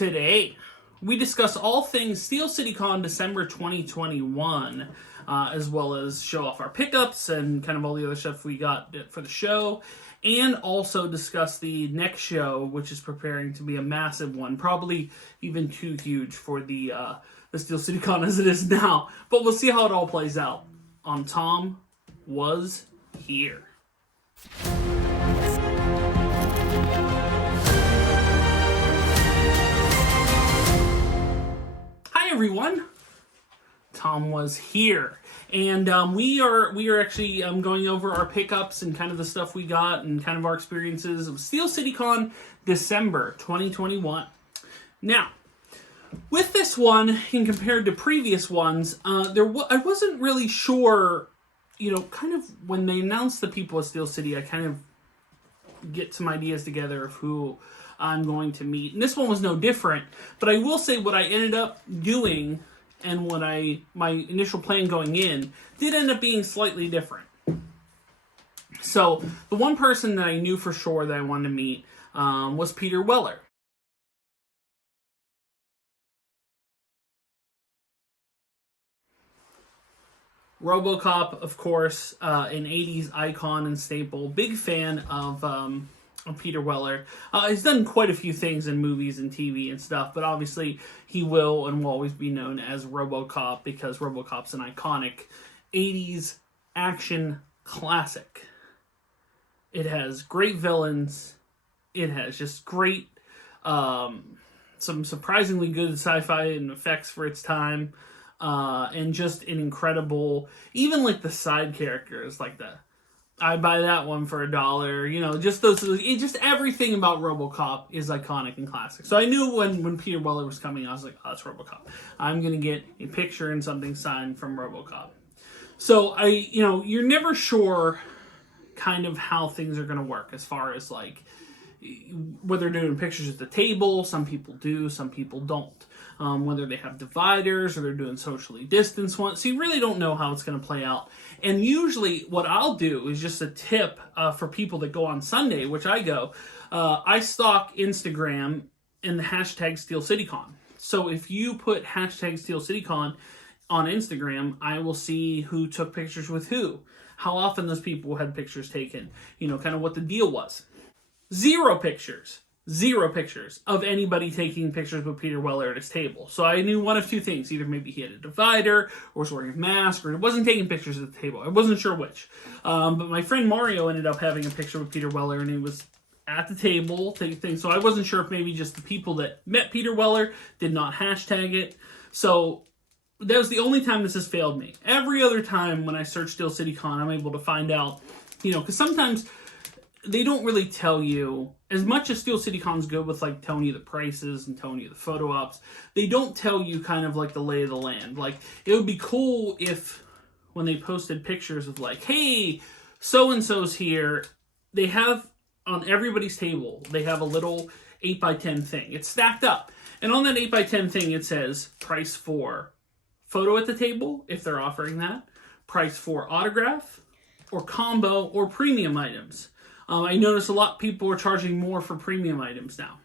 Today, we discuss all things Steel City Con December 2021, as well as show off our pickups and kind of all the other stuff we got for the show, and also discuss the next show, which is preparing to be a massive one, probably even too huge for the Steel City Con as it is now. But we'll see how it all plays out on Tom Was Here. Hi everyone, Tom was here, and we are actually going over our pickups and kind of the stuff we got and kind of our experiences of Steel City Con December 2021. Now, with this one, and compared to previous ones, I wasn't really sure, kind of when they announced the people of Steel City, I kind of get some ideas together of who I'm going to meet. And this one was no different, but I will say what I ended up doing and what my initial plan going in did end up being slightly different. So the one person that I knew for sure that I wanted to meet was Peter Weller. Robocop, of course, an 80s icon and staple. Big fan of Peter Weller. He's done quite a few things in movies and TV and stuff, but obviously he will and will always be known as Robocop because Robocop's an iconic 80s action classic. It has great villains. It has just great, some surprisingly good sci-fi and effects for its time. And just an incredible, even like the side characters, like I'd buy that one for $1, just everything about Robocop is iconic and classic. So I knew when Peter Weller was coming, I was like, oh, that's Robocop. I'm going to get a picture and something signed from Robocop. So you're never sure kind of how things are going to work as far as like, whether they're doing pictures at the table. Some people do, some people don't. Whether they have dividers or they're doing socially distanced ones. So you really don't know how it's going to play out. And usually what I'll do is just a tip for people that go on Sunday, which I go. I stalk Instagram in the hashtag SteelCityCon. So if you put hashtag SteelCityCon on Instagram, I will see who took pictures with who. How often those people had pictures taken. Kind of what the deal was. Zero pictures of anybody taking pictures with Peter Weller at his table. So I knew one of two things. Either maybe he had a divider, or was wearing a mask, or wasn't taking pictures at the table. I wasn't sure which. But my friend Mario ended up having a picture with Peter Weller, and he was at the table taking things. So I wasn't sure if maybe just the people that met Peter Weller did not hashtag it. So that was the only time this has failed me. Every other time when I search Steel City Con, I'm able to find out, because sometimes they don't really tell you, as much as Steel City Con's good with like telling you the prices and telling you the photo ops, they don't tell you kind of like the lay of the land. Like, it would be cool if when they posted pictures of like, hey, so-and-so's here, they have on everybody's table, they have a little 8x10 thing. It's stacked up. And on that 8x10 thing, it says price for photo at the table, if they're offering that, price for autograph, or combo, or premium items. I notice a lot of people are charging more for premium items now.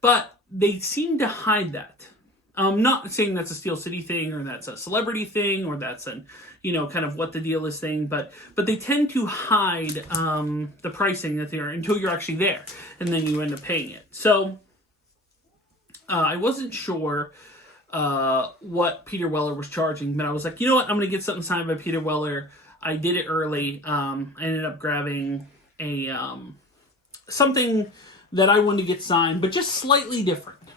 But they seem to hide that. I'm not saying that's a Steel City thing, or that's a celebrity thing, or that's an, kind of what the deal is thing. But they tend to hide the pricing that they are until you're actually there. And then you end up paying it. So I wasn't sure what Peter Weller was charging. But I was like, you know what? I'm going to get something signed by Peter Weller. I did it early. I ended up grabbing something that I wanted to get signed, but just slightly different.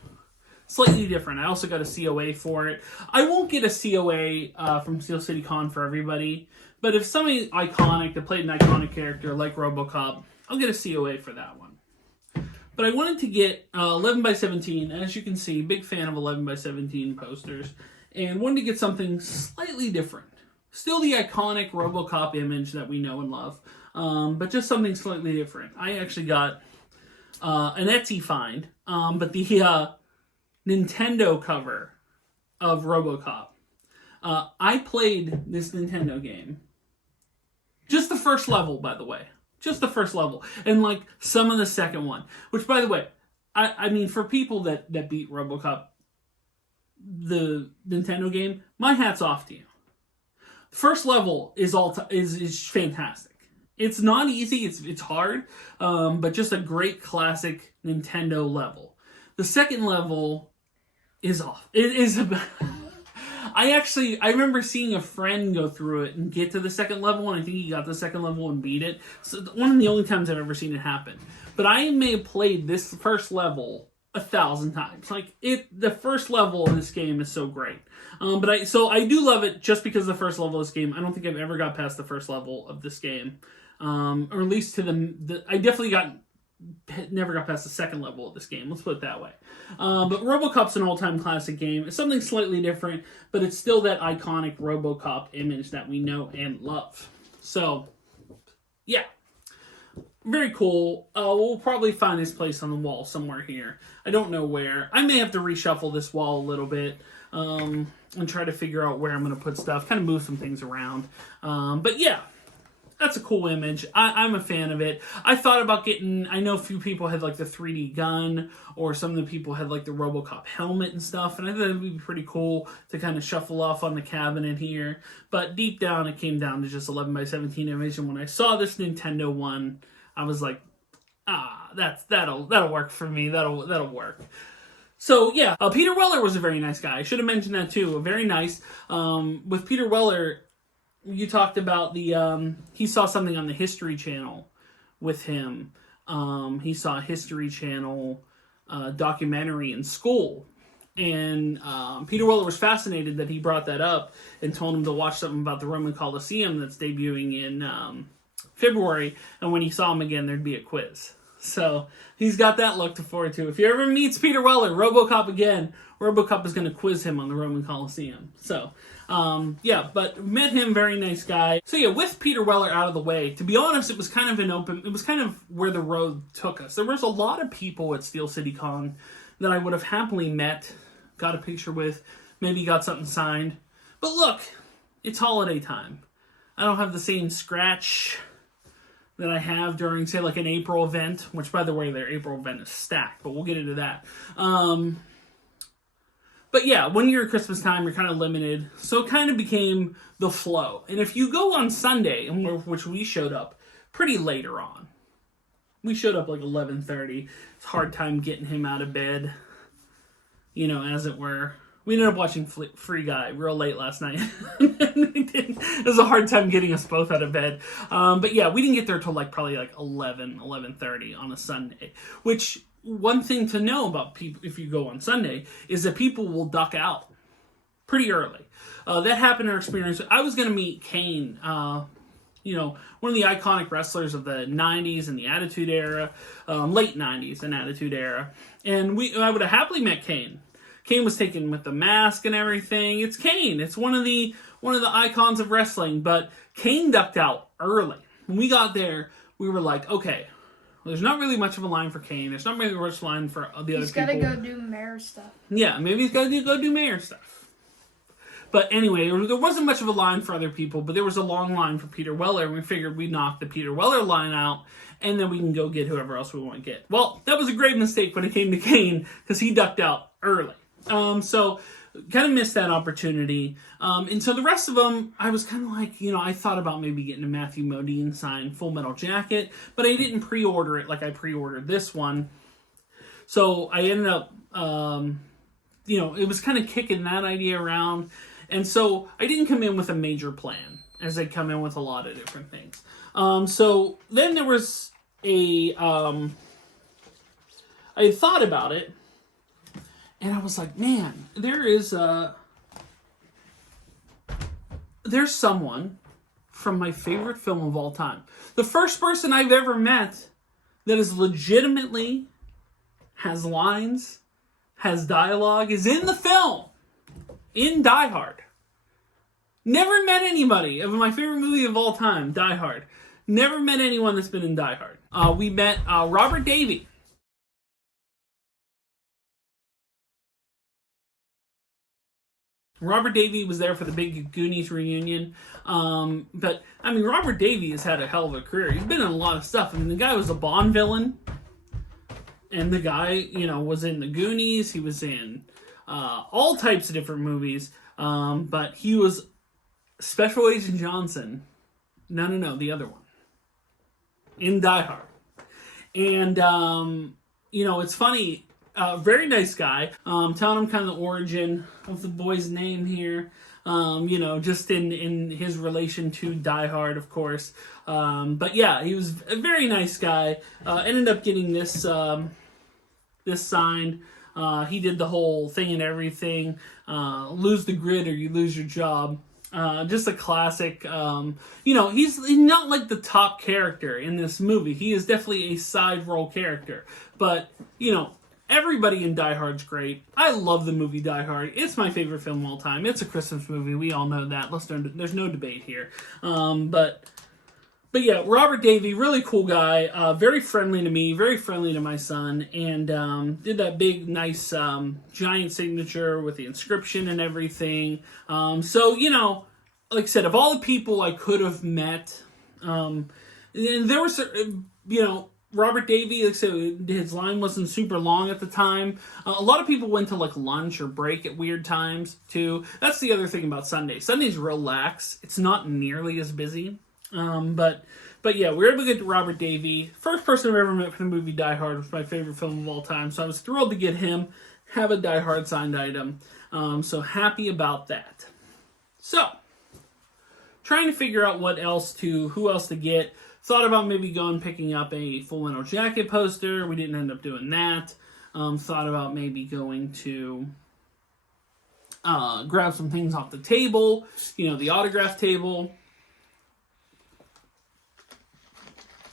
I also got a COA for it. I won't get a COA from Steel City Con for everybody, but if somebody iconic that played an iconic character like Robocop, I'll get a COA for that one. But I wanted to get 11x17. As you can see, big fan of 11x17 posters, and wanted to get something slightly different. Still the iconic Robocop image that we know and love. But just something slightly different. I actually got an Etsy find, but the Nintendo cover of Robocop. I played this Nintendo game. Just the first level, by the way. Just the first level. And like some of the second one. Which, by the way, I mean, for people that beat Robocop, the Nintendo game, my hat's off to you. The first level is is fantastic. It's not easy. It's hard, but just a great classic Nintendo level. The second level is off. It is. I remember seeing a friend go through it and get to the second level, and I think he got the second level and beat it. So one of the only times I've ever seen it happen. But I may have played this first level 1,000 times. Like the first level of this game is so great. But I do love it just because of the first level of this game. I don't think I've ever got past the first level of this game, or at least to I definitely never got past the second level of this game. Let's put it that way. But RoboCop's an all-time classic game. It's something slightly different, but it's still that iconic RoboCop image that we know and love. So, yeah. Very cool. We'll probably find this place on the wall somewhere here. I don't know where. I may have to reshuffle this wall a little bit and try to figure out where I'm going to put stuff. Kind of move some things around. But yeah. That's a cool image. I'm a fan of it. I thought about getting... I know a few people had like the 3D gun, or some of the people had like the RoboCop helmet and stuff, and I thought it would be pretty cool to kind of shuffle off on the cabinet here. But deep down, it came down to just 11x17 image, and when I saw this Nintendo one, I was like, that'll work for me. That'll work. So yeah, Peter Weller was a very nice guy. I should have mentioned that too. Very nice. With Peter Weller, you talked about he saw something on the History Channel with him. He saw a History Channel documentary in school. And Peter Weller was fascinated that he brought that up and told him to watch something about the Roman Colosseum that's debuting in February. And when he saw him again, there'd be a quiz. So he's got that look to forward to. If he ever meets Peter Weller, RoboCop again, RoboCop is going to quiz him on the Roman Colosseum. So... yeah, but met him, very nice guy. So yeah, with Peter Weller out of the way, to be honest, it was kind of where the road took us. There was a lot of people at Steel City Con that I would have happily met, got a picture with, maybe got something signed. But look, it's holiday time. I don't have the same scratch that I have during, say, like an April event, which, by the way, their April event is stacked, but we'll get into that. But yeah, when you're at Christmas time, you're kind of limited. So it kind of became the flow. And if you go on Sunday, which we showed up pretty later on. We showed up like 11:30. It's a hard time getting him out of bed, as it were. We ended up watching Free Guy real late last night. It was a hard time getting us both out of bed. But yeah, we didn't get there till probably 11:30 on a Sunday, which... One thing to know about people, if you go on Sunday, is that people will duck out pretty early. That happened in our experience. I was going to meet Kane, one of the iconic wrestlers of the 90s and the Attitude Era, late 90s and Attitude Era. And I would have happily met Kane. Kane was taken with the mask and everything. It's Kane. It's one of the icons of wrestling. But Kane ducked out early. When we got there, we were like, okay, there's not really much of a line for Kane. There's not really much of a line for the other people. He's got to go do mayor stuff. Yeah, maybe he's got to go do mayor stuff. But anyway, there wasn't much of a line for other people, but there was a long line for Peter Weller, and we figured we'd knock the Peter Weller line out, and then we can go get whoever else we want to get. Well, that was a great mistake when it came to Kane, because he ducked out early. So kind of missed that opportunity. And so the rest of them, I was kind of like, I thought about maybe getting a Matthew Modine signed Full Metal Jacket, but I didn't pre-order it like I pre-ordered this one. So I ended up, it was kind of kicking that idea around. And so I didn't come in with a major plan, as I come in with a lot of different things. So then there was I thought about it, and I was like, man, there's someone from my favorite film of all time. The first person I've ever met that is legitimately has lines, has dialogue, is in the film, in Die Hard. Never met anybody of my favorite movie of all time, Die Hard. Never met anyone that's been in Die Hard. We met Robert Davie. Robert Davie was there for the big Goonies reunion. But, Robert Davie has had a hell of a career. He's been in a lot of stuff. The guy was a Bond villain. And the guy, was in the Goonies. He was in all types of different movies. But he was Special Agent Johnson. No, the other one. In Die Hard. And, it's funny. Very nice guy. Telling him kind of the origin of the boy's name here. Just in his relation to Die Hard, of course. But yeah, he was a very nice guy. Ended up getting this signed. He did the whole thing and everything. Lose the grid or you lose your job. Just a classic. He's not like the top character in this movie. He is definitely a side role character. But, everybody in Die Hard's great. I love the movie Die Hard. It's my favorite film of all time. It's a Christmas movie. We all know that. There's no debate here. But yeah, Robert Davie, really cool guy. Very friendly to me. Very friendly to my son. And did that big, nice, giant signature with the inscription and everything. So, like I said, of all the people I could have met, and there was, Robert Davie, like I said, his line wasn't super long at the time. A lot of people went to like lunch or break at weird times too. That's the other thing about Sunday. Sunday's real lax. It's not nearly as busy. But yeah, we were able to get to Robert Davie. First person I've ever met for the movie Die Hard, was my favorite film of all time. So I was thrilled to get him, have a Die Hard signed item. So happy about that. So, trying to figure out who else to get. Thought about maybe picking up a Full Metal Jacket poster. We didn't end up doing that. Thought about maybe going to grab some things off the table. The autograph table.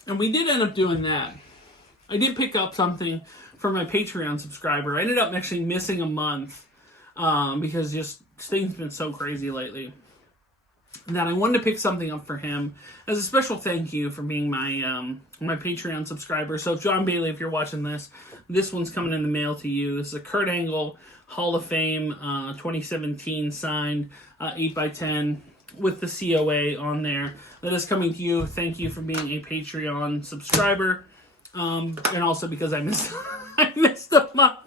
And we did end up doing that. I did pick up something from my Patreon subscriber. I ended up actually missing a month because just things been so crazy lately that I wanted to pick something up for him as a special thank you for being my Patreon subscriber. So, John Bailey, if you're watching this one's coming in the mail to you. This is a Kurt Angle Hall of Fame 2017 signed 8x10 with the COA on there. That is coming to you. Thank you for being a Patreon subscriber. And also because I missed a month.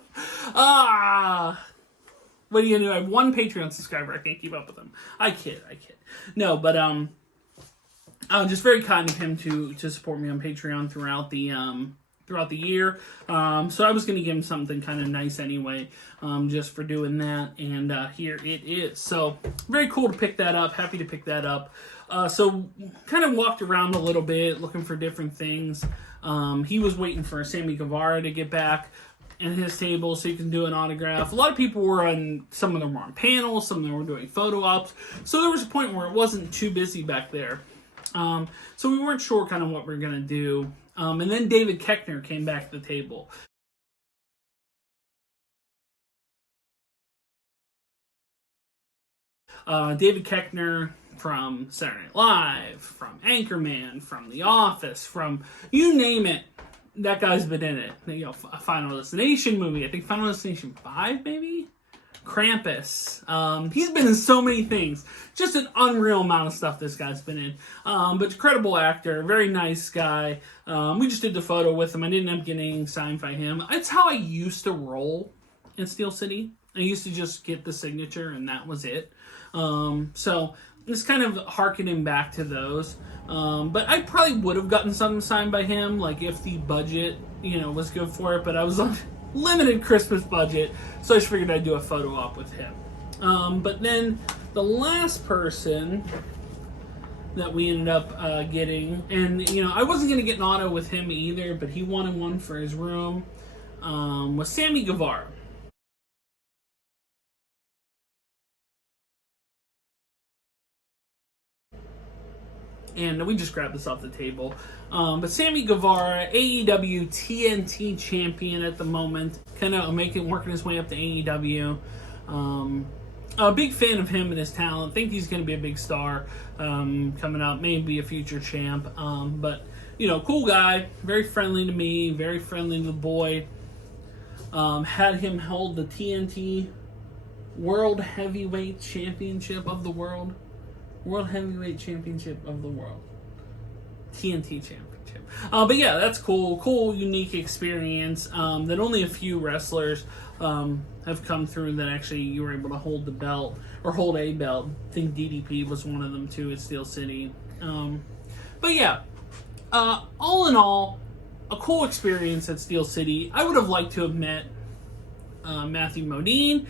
What do you do? I have one Patreon subscriber. I can't keep up with him. I kid. No, but just very kind of him to support me on Patreon throughout the year. So I was going to give him something kind of nice anyway, just for doing that. And here it is. So very cool to pick that up. Happy to pick that up. So kind of walked around a little bit looking for different things. He was waiting for Sammy Guevara to get back and his table so you can do an autograph. A lot of people some of them were on panels, some of them were doing photo ops. So there was a point where it wasn't too busy back there. So we weren't sure kind of what we were going to do. And then David Kechner came back to the table. David Kechner from Saturday Night Live, from Anchorman, from The Office, from you name it. That guy's been in it. A Final Destination movie. I think Final Destination 5, maybe? Krampus. He's been in so many things. Just an unreal amount of stuff this guy's been in. But incredible actor. Very nice guy. We just did the photo with him. I didn't end up getting signed by him. It's how I used to roll in Steel City. I used to just get the signature and that was it. So it's kind of harkening back to those. But I probably would have gotten something signed by him, like if the budget, was good for it. But I was on limited Christmas budget, so I just figured I'd do a photo op with him. But then the last person that we ended up getting, and I wasn't going to get an auto with him either, but he wanted one for his room, was Sammy Guevara. And we just grabbed this off the table. But Sammy Guevara, AEW TNT champion at the moment. Kind of working his way up to AEW. A big fan of him and his talent. Think he's going to be a big star coming up. Maybe a future champ. But, cool guy. Very friendly to me. Very friendly to the boy. Had him hold the TNT World Heavyweight Championship of the World. World Heavyweight Championship of the World. TNT champion. Chip. But yeah, that's cool, unique experience that only a few wrestlers have come through that actually you were able to hold the belt or hold a belt. I think DDP was one of them too at Steel City. But yeah, all in all, a cool experience at Steel City. I would have liked to have met Matthew Modine.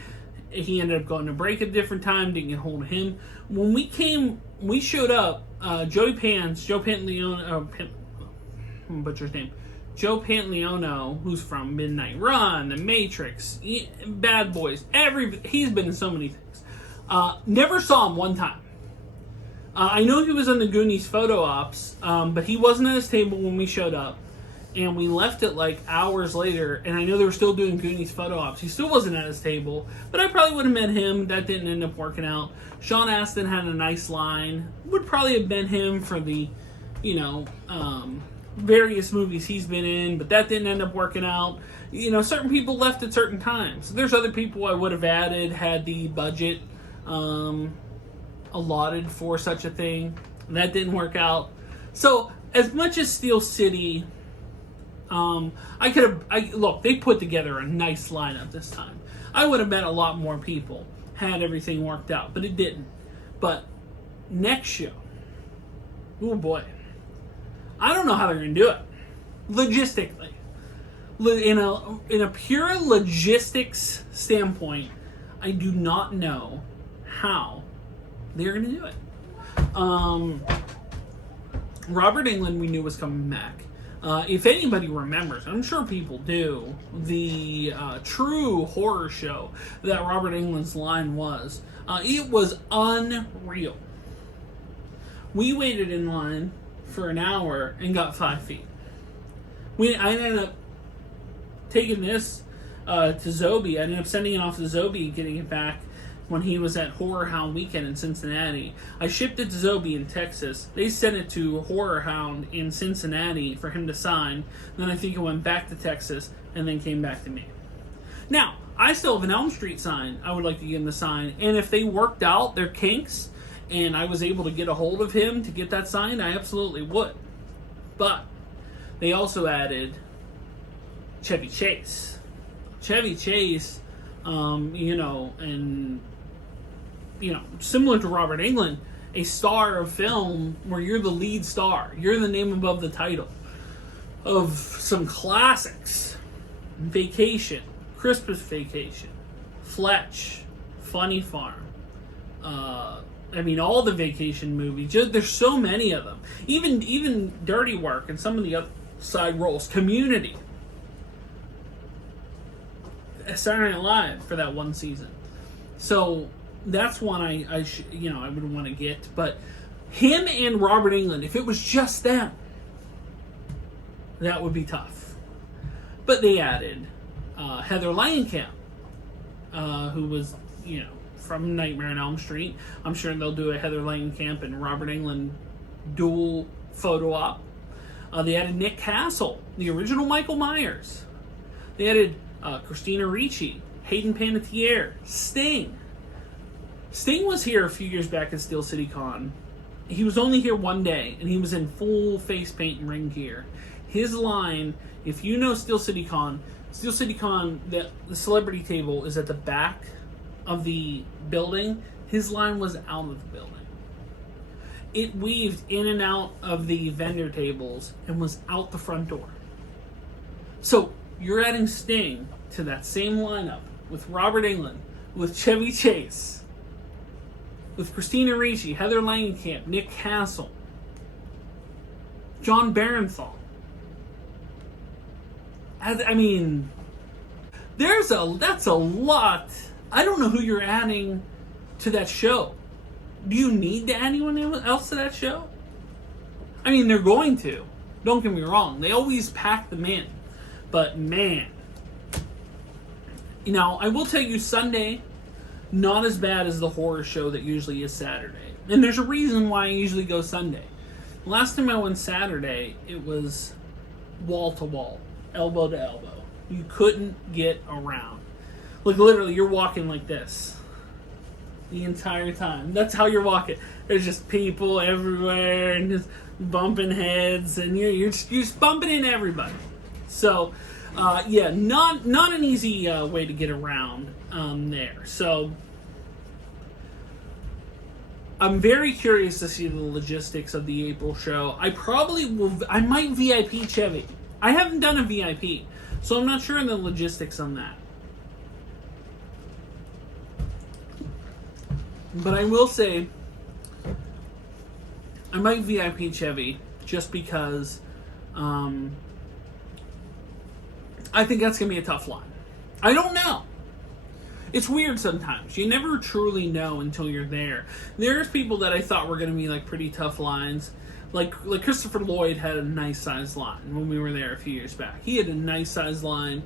He ended up going to break at a different time, didn't get hold of him. When we showed up, Joe Pantaleono, butcher his name, Joe Pantaleono, who's from Midnight Run, The Matrix, Bad Boys, he's been in so many things. Never saw him one time. I know he was on the Goonies photo ops, but he wasn't at his table when we showed up. And we left it like hours later, and I know they were still doing Goonies photo ops. He still wasn't at his table, but I probably would have met him. That didn't end up working out. Sean Astin had a nice line. Would probably have been him for the, various movies he's been in, but that didn't end up working out. Certain people left at certain times. There's other people I would have added had the budget allotted for such a thing. That didn't work out. So, as much as Steel City... they put together a nice lineup this time. I would have met a lot more people had everything worked out, but it didn't. But next show, oh boy, I don't know how they're going to do it logistically. In a pure logistics standpoint, I do not know how they're going to do it. Robert Englund we knew was coming back. If anybody remembers, I'm sure people do, the true horror show that Robert Englund's line was. It was unreal. We waited in line for an hour and got 5 feet. I ended up taking this to Zobi. I ended up sending it off to Zobi and getting it back when he was at Horror Hound Weekend in Cincinnati. I shipped it to Zobi in Texas. They sent it to Horror Hound in Cincinnati for him to sign. Then I think it went back to Texas and then came back to me. Now, I still have an Elm Street sign I would like to get him to sign. And if they worked out their kinks and I was able to get a hold of him to get that signed, I absolutely would. But they also added Chevy Chase. Chevy Chase, similar to Robert Englund, a star of film where you're the lead star. You're the name above the title of some classics. Vacation, Christmas Vacation, Fletch, Funny Farm. All the vacation movies. There's so many of them. Even Dirty Work and some of the other side roles. Community. Saturday Night Live for that one season. So that's one I would want to get. But him and Robert Englund, if it was just them, that would be tough. But they added Heather Langenkamp, who was, from Nightmare on Elm Street. I'm sure they'll do a Heather Langenkamp and Robert Englund dual photo op. They added Nick Castle, the original Michael Myers. They added Christina Ricci, Hayden Panettiere, Sting. Sting was here a few years back at Steel City Con. He was only here one day, and he was in full face paint and ring gear. His line, if you know Steel City Con, the celebrity table is at the back of the building. His line was out of the building. It weaved in and out of the vendor tables and was out the front door. So, you're adding Sting to that same lineup with Robert Englund, with Chevy Chase, with Christina Ricci, Heather Langenkamp, Nick Castle, John Barenthal. That's a lot. I don't know who you're adding to that show. Do you need to add anyone else to that show? They're going to. Don't get me wrong. They always pack them in. But man, I will tell you Sunday, not as bad as the horror show that usually is Saturday. And there's a reason why I usually go Sunday. Last time I went Saturday, it was wall to wall, elbow to elbow. You couldn't get around. Like literally, you're walking like this. the entire time. That's how you're walking. There's just people everywhere and just bumping heads, and you're just bumping into everybody. So, yeah, not an easy way to get around there. So, I'm very curious to see the logistics of the April show. I might VIP Chevy. I haven't done a VIP, so I'm not sure on the logistics on that. But I will say, I might VIP Chevy just because I think that's going to be a tough line. I don't know. It's weird sometimes. You never truly know until you're there. There's people that I thought were going to be like pretty tough lines. Like Christopher Lloyd had a nice sized line when we were there a few years back. He had a nice sized line.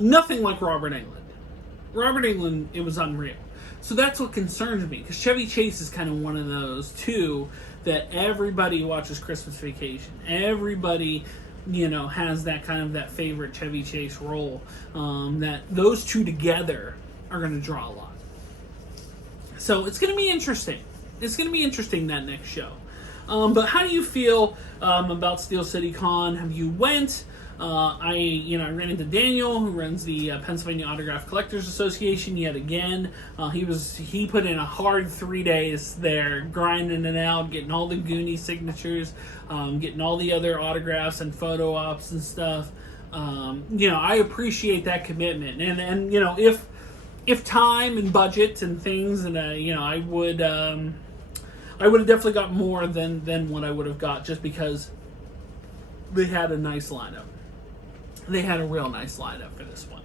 Nothing like Robert Englund. Robert Englund, it was unreal. So that's what concerns me, because Chevy Chase is kind of one of those too, that everybody watches Christmas Vacation. Everybody, has that kind of that favorite Chevy Chase role. That those two together are going to draw a lot. So it's going to be interesting. It's going to be interesting, that next show. But how do you feel about Steel City Con? Have you went? I ran into Daniel, who runs the Pennsylvania Autograph Collectors Association yet again. He put in a hard 3 days there, grinding it out, getting all the Goonie signatures, getting all the other autographs and photo ops and stuff. I appreciate that commitment, and if time and budget and things, and I would have definitely got more than what I would have got, just because they had a nice lineup. They had a real nice lineup for this one.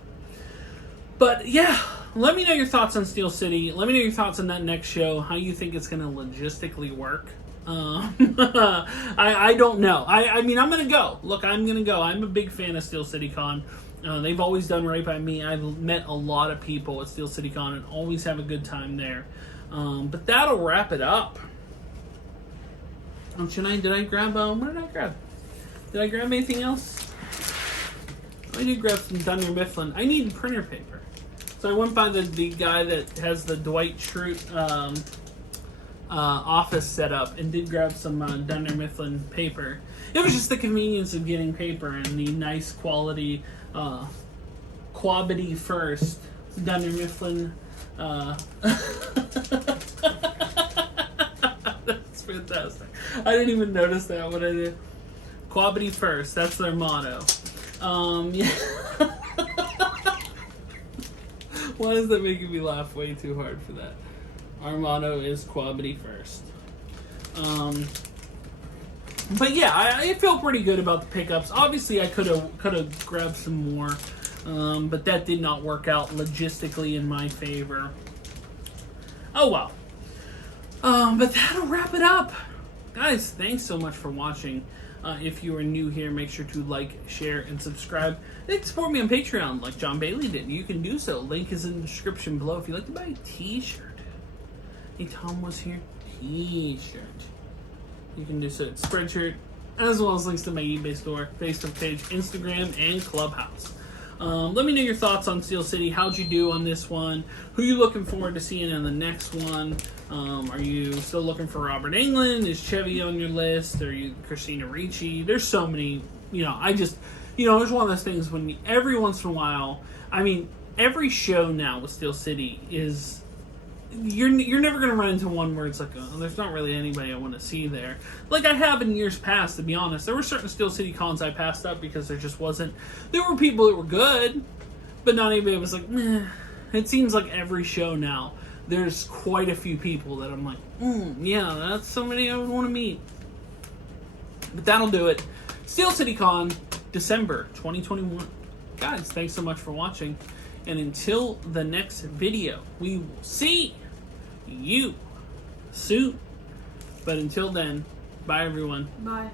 But yeah, let me know your thoughts on Steel City. Let me know your thoughts on that next show, how you think it's going to logistically work. I don't know. I mean, I'm going to go. Look, I'm going to go. I'm a big fan of Steel City Con. They've always done right by me. I've met a lot of people at Steel City Con and always have a good time there. But that'll wrap it up. Did I grab, what did I grab? Did I grab anything else? I did grab some Dunder Mifflin. I need printer paper. So I went by the guy that has the Dwight Schrute office set up and did grab some Dunder Mifflin paper. It was just the convenience of getting paper and the nice quality Quality First Dunder Mifflin. That's fantastic. I didn't even notice that when I did. Quality First. That's their motto. Yeah. Why is that making me laugh way too hard for that? Our motto is Quality First. But yeah, I feel pretty good about the pickups. Obviously, I could have grabbed some more, but that did not work out logistically in my favor. Oh well. But that'll wrap it up. Guys, thanks so much for watching. If you are new here, make sure to like, share, and subscribe. You can support me on Patreon like John Bailey did. You can do so. Link is in the description below. If you'd like to buy a t-shirt, a Tomwashere t-shirt, you can do so at Spreadshirt, as well as links to my eBay store, Facebook page, Instagram, and Clubhouse. Let me know your thoughts on Steel City. How'd you do on this one? Who are you looking forward to seeing in the next one? Are you still looking for Robert Englund? Is Chevy on your list? Are you Christina Ricci? There's so many, there's one of those things when every once in a while, I mean, every show now with Steel City is, you're never going to run into one where it's like, oh, there's not really anybody I want to see there. Like I have in years past, to be honest. There were certain Steel City cons I passed up because there just wasn't, there were people that were good, but not anybody was like, meh. It seems like every show now, there's quite a few people that I'm like, yeah, that's somebody I would want to meet. But that'll do it. Steel City Con, December 2021. Guys, thanks so much for watching. And until the next video, we will see you soon. But until then, bye everyone. Bye.